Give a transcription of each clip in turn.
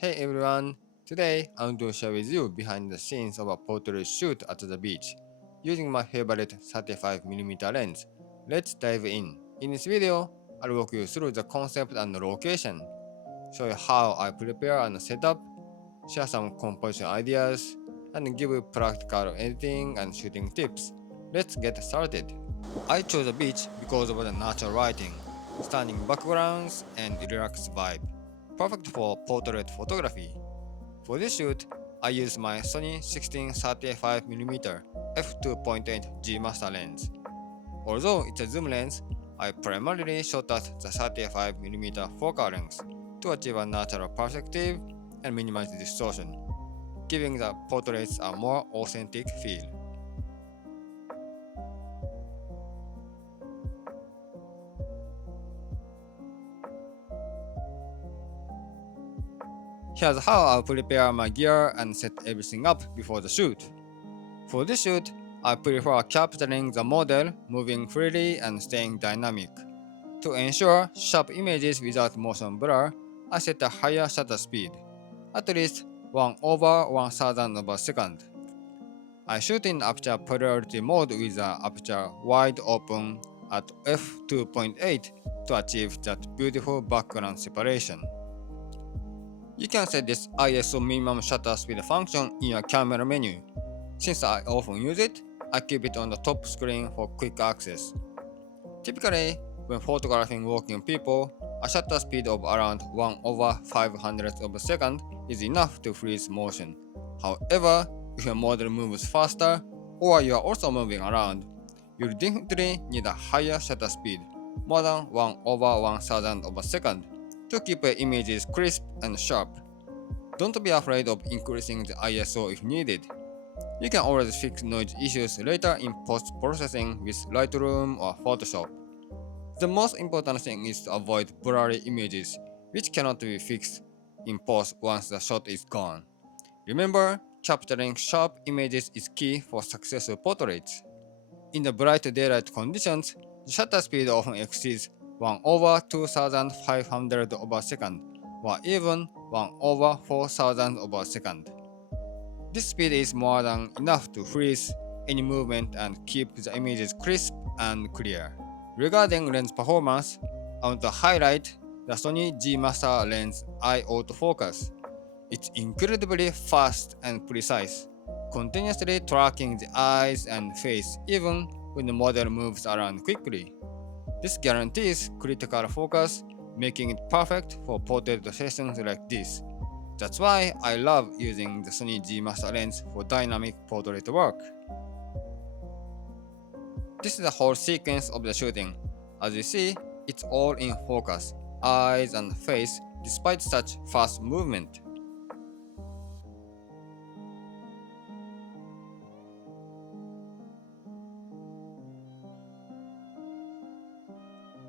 Hey everyone! Today I'm going to share with you behind the scenes of a portrait shoot at the beach using my favorite 35mm lens. Let's dive in. In this video, I'll walk you through the concept and location, show you how I prepare and set up, share some composition ideas, and give you practical editing and shooting tips. Let's get started. I chose the beach because of the natural lighting, stunning backgrounds, and relaxed vibe. Perfect for portrait photography. For this shoot, I used my Sony 16-35mm f2.8 G master lens. Although it's a zoom lens, I primarily shot at the 35mm focal length to achieve a natural perspective and minimize distortion, giving the portraits a more authentic feel. Here's how I'll prepare my gear and set everything up before the shoot. For this shoot, I prefer capturing the model moving freely and staying dynamic. To ensure sharp images without motion blur, I set a higher shutter speed, at least 1 over 1000 of a second. I shoot in aperture priority mode with the aperture wide open at f2.8 to achieve that beautiful background separation. You can set this ISO minimum shutter speed function in your camera menu. Since I often use it, I keep it on the top screen for quick access. Typically, when photographing walking people, a shutter speed of around 1 over 500 of a second is enough to freeze motion. However, if your model moves faster or you are also moving around, you'll definitely need a higher shutter speed, more than 1 over 1000 of a second, to keep your images crisp and sharp. Don't be afraid of increasing the ISO if needed. You can always fix noise issues later in post-processing with Lightroom or Photoshop. The most important thing is to avoid blurry images, which cannot be fixed in post once the shot is gone. Remember, capturing sharp images is key for successful portraits. In the bright daylight conditions, the shutter speed often exceeds 1 over 2500 of a second, or even 1 over 4000 of a second. This speed is more than enough to freeze any movement and keep the images crisp and clear. Regarding lens performance, I want to highlight the Sony G Master Lens Eye Autofocus. It's incredibly fast and precise, continuously tracking the eyes and face even when the model moves around quickly. This guarantees critical focus, making it perfect for portrait sessions like this. That's why I love using the Sony G Master Lens for dynamic portrait work. This is the whole sequence of the shooting. As you see, it's all in focus, eyes and face, despite such fast movement.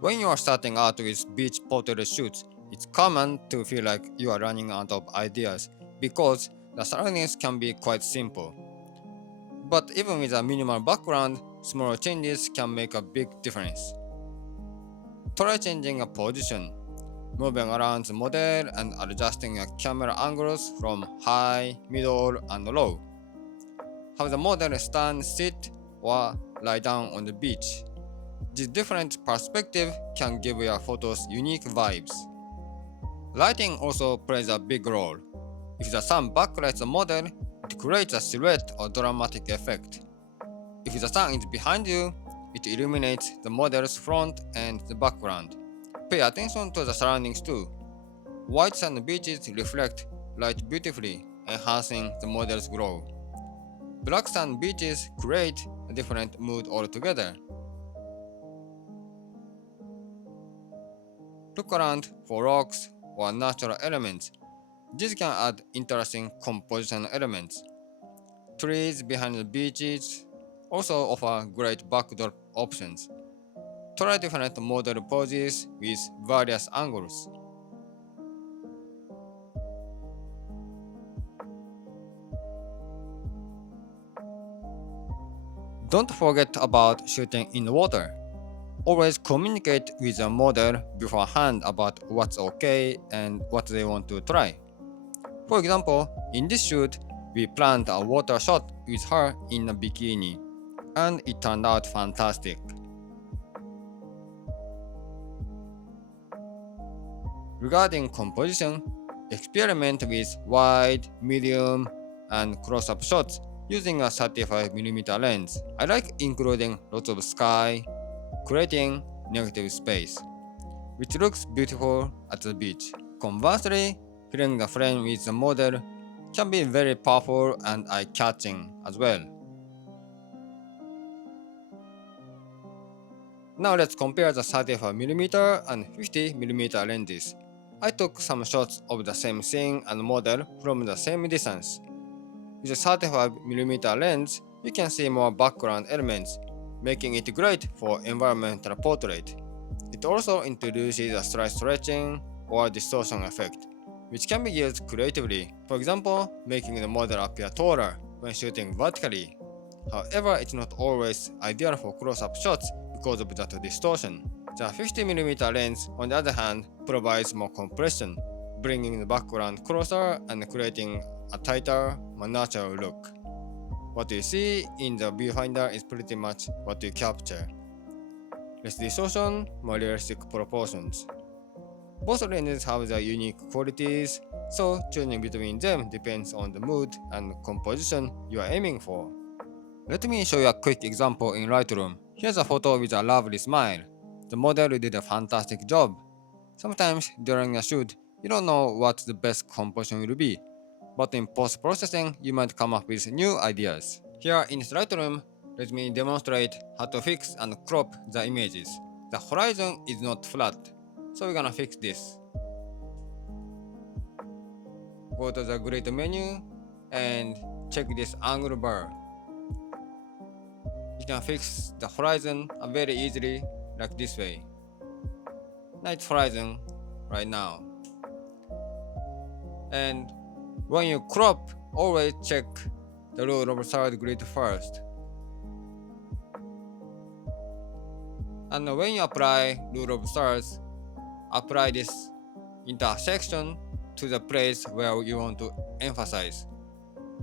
When you are starting out with beach portrait shoots, it's common to feel like you are running out of ideas because the surroundings can be quite simple. But even with a minimal background, small changes can make a big difference. Try changing a position, moving around the model and adjusting your camera angles from high, middle, and low. Have the model stand, sit, or lie down on the beach. This different perspective can give your photos unique vibes. Lighting also plays a big role. If the sun backlights the model, it creates a silhouette or dramatic effect. If the sun is behind you, it illuminates the model's front and the background. Pay attention to the surroundings too. White sand beaches reflect light beautifully, enhancing the model's glow. Black sand beaches create a different mood altogether. Look around for rocks or natural elements. These can add interesting composition elements. Trees behind the beaches also offer great backdrop options. Try different model poses with various angles. Don't forget about shooting in the water. Always communicate with the model beforehand about what's okay and what they want to try. For example, in this shoot, we planned a water shot with her in a bikini, and it turned out fantastic. Regarding composition, experiment with wide, medium, and close-up shots using a 35mm lens. I like including lots of sky, creating negative space, which looks beautiful at the beach. Conversely, filling the frame with the model can be very powerful and eye-catching as well. Now let's compare the 35mm and 50mm lenses. I took some shots of the same scene and model from the same distance. With a 35mm lens, you can see more background elements, making it great for environmental portrait. It also introduces a slight stretching or distortion effect, which can be used creatively, for example, making the model appear taller when shooting vertically. However, it's not always ideal for close-up shots because of that distortion. The 50mm lens, on the other hand, provides more compression, bringing the background closer and creating a tighter, more natural look. What you see in the viewfinder is pretty much what you capture. Less distortion, more realistic proportions. Both lenses have their unique qualities, so choosing between them depends on the mood and composition you are aiming for. Let me show you a quick example in Lightroom. Here's a photo with a lovely smile. The model did a fantastic job. Sometimes during a shoot, you don't know what the best composition will be, but in post-processing, you might come up with new ideas. Here in Lightroom, let me demonstrate how to fix and crop the images. The horizon is not flat, so we're gonna fix this. Go to the grid menu and check this angle bar. You can fix the horizon very easily like this way. Night horizon right now. And when you crop, always check the rule of third grid first. And when you apply rule of thirds, apply this intersection to the place where you want to emphasize.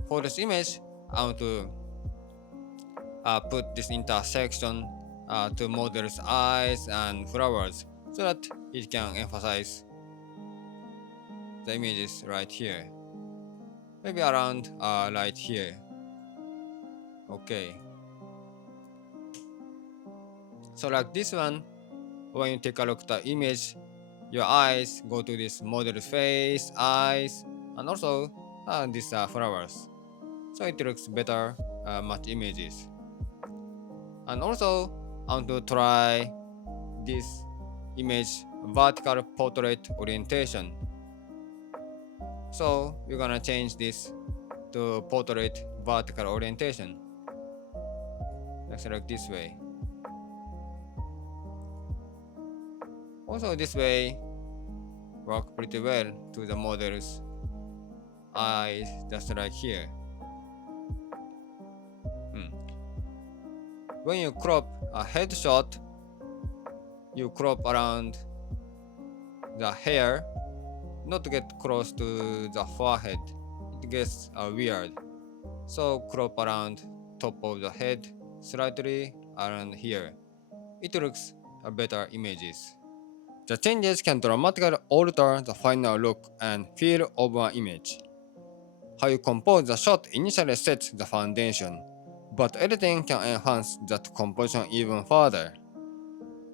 For this image, I want to put this intersection to model's eyes and flowers so that it can emphasize the images right here. Maybe around right here. Okay. So like this one, when you take a look at the image, your eyes go to this model's face, eyes, and also these flowers. So it looks better, match images. And also, I want to try this image vertical portrait orientation. So we're gonna change this to portrait vertical orientation. Let's like this way. Also this way work pretty well to the model's eyes, just like here. When you crop a headshot, you crop around the hair, not to get close to the forehead. It gets weird. So crop around top of the head, slightly around here. It looks better images. The changes can dramatically alter the final look and feel of an image. How you compose the shot initially sets the foundation, but editing can enhance that composition even further.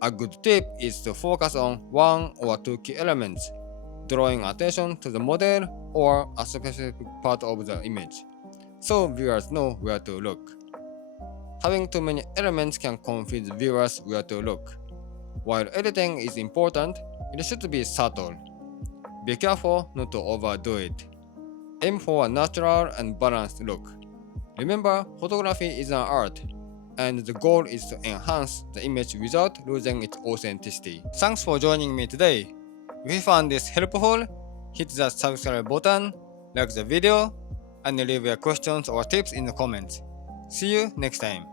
A good tip is to focus on one or two key elements, drawing attention to the model or a specific part of the image, so viewers know where to look. Having too many elements can confuse viewers where to look. While editing is important, it should be subtle. Be careful not to overdo it. Aim for a natural and balanced look. Remember, photography is an art, and the goal is to enhance the image without losing its authenticity. Thanks for joining me today. If you found this helpful, hit the subscribe button, like the video, and leave your questions or tips in the comments. See you next time.